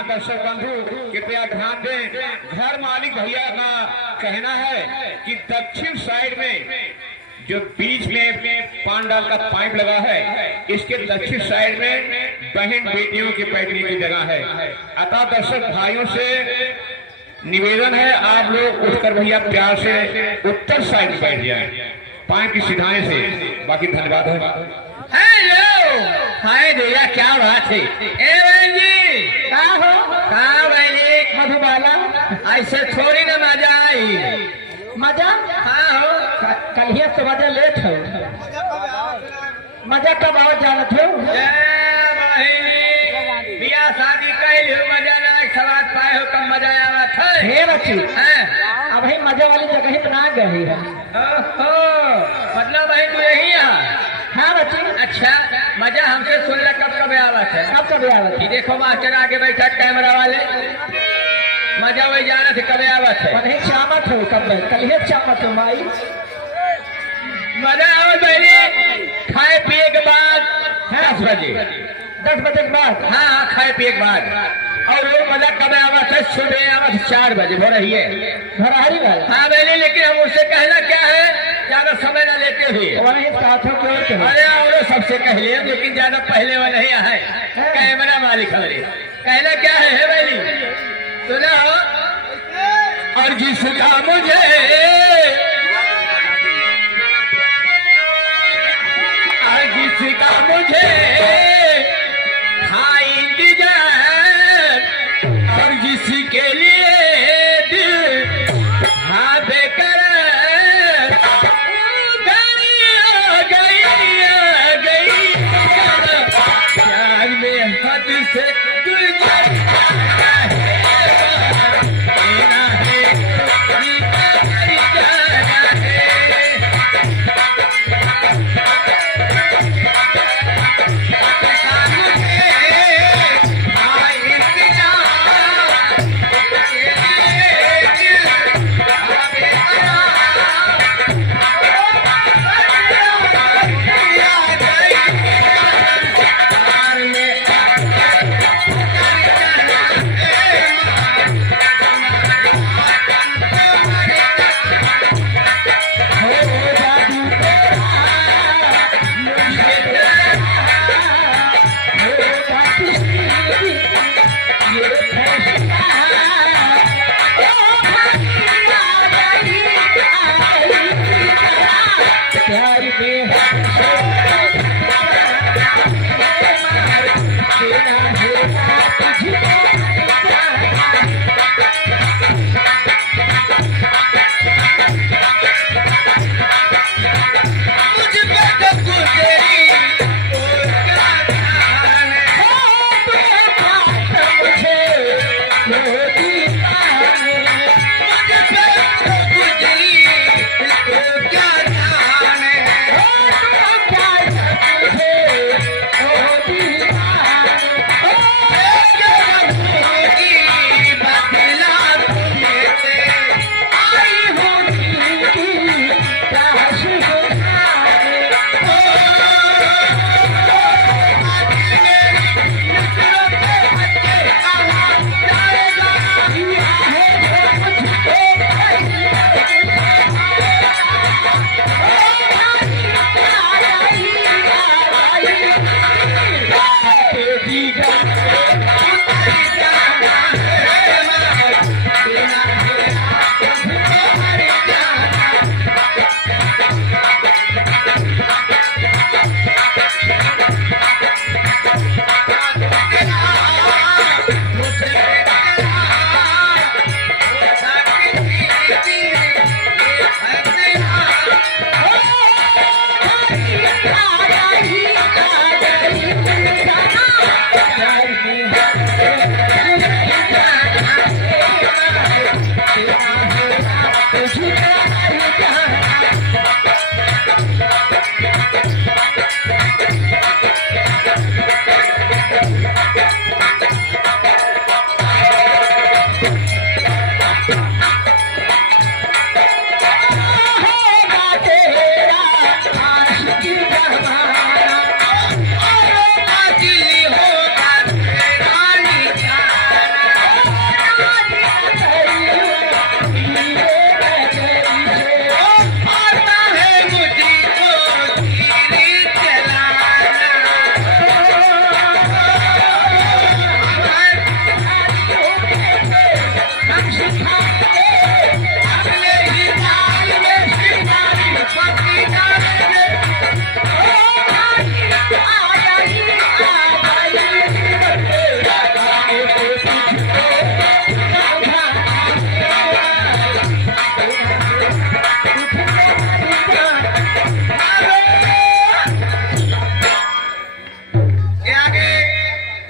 हाँ दर्शक बंधु कृपया ध्यान दें, घर मालिक भैया का कहना है कि दक्षिण साइड में जो बीच में पांडाल का पाइप लगा है, इसके दक्षिण साइड में बहन बेटियों की बैठने की जगह है। अतः दर्शक भाइयों से निवेदन है, आप लोग उठकर भैया प्यार से उत्तर साइड में बैठ जाएं, पाइप की सीधाएं से। बाकी धन्यवाद है। हेलो हाय भैया, क्या बात है? ए बहन जी कहाँ भाई मधुबाला, ऐसे थोड़ी ना मजा आई। मजा हाँ हो कल ही तो मजा लेट हो, मजा कब आओ जानत हो? बिया शादी कैल हो, मजा ना सवाद पाए हो, कब मजा आवत है? हे बच्ची अब ही मजे वाली जगह ही तो ना गई है। मतलब भाई तू यही है? हाँ बच्ची। अच्छा मजा हमसे सुन ले, कब कब आवत है? कब आवत है? देखो मास्टर आगे बैठा कैमरा वाले, मजा वही जाना थे कब आवत है? नहीं चामत हो कब, कल ही चामत हो माई। मजा आवत पहले खाए पिए के बाद 10 बजे, 10 बजे के बाद। हाँ खाए पिए के बाद। और वो मजा कब आवत है? सुबह आवत 4 बजे हो रही है भरारी वाला। हाँ पहले, लेकिन हम उससे कहना क्या है, ज्यादा समय न लेते हुए अरे और सबसे कह ले, लेकिन ज्यादा पहले वाला नहीं है। कैमरा मालिक हमारे कहना क्या है भाई सुना, और जिसका मुझे जिसका मुझे था इंतजार, और जिसके लिए दिल हाँ बेकरार, गई प्यार में हद से गुजर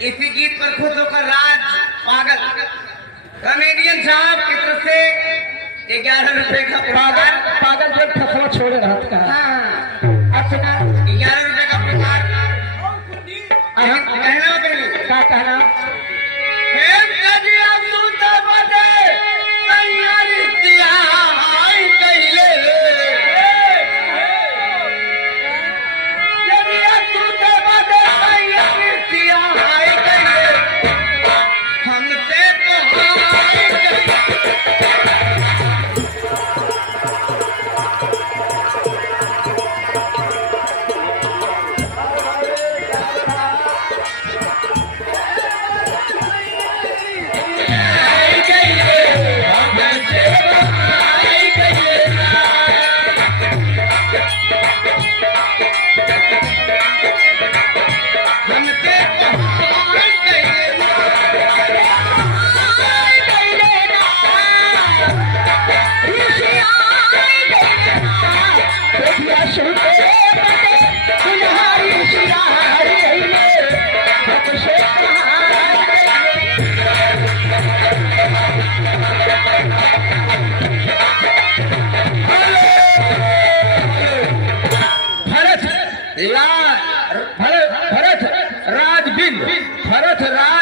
इसी गीत पर खुश होकर राज पागल कॉमेडियन साहब की तरफ से 11 रुपए का पुरस्कार। पागल जो फसवा छोड़ रहा था। अच्छा 11 रुपए का पुरस्कार कहना पहले क्या कहना? भरत राज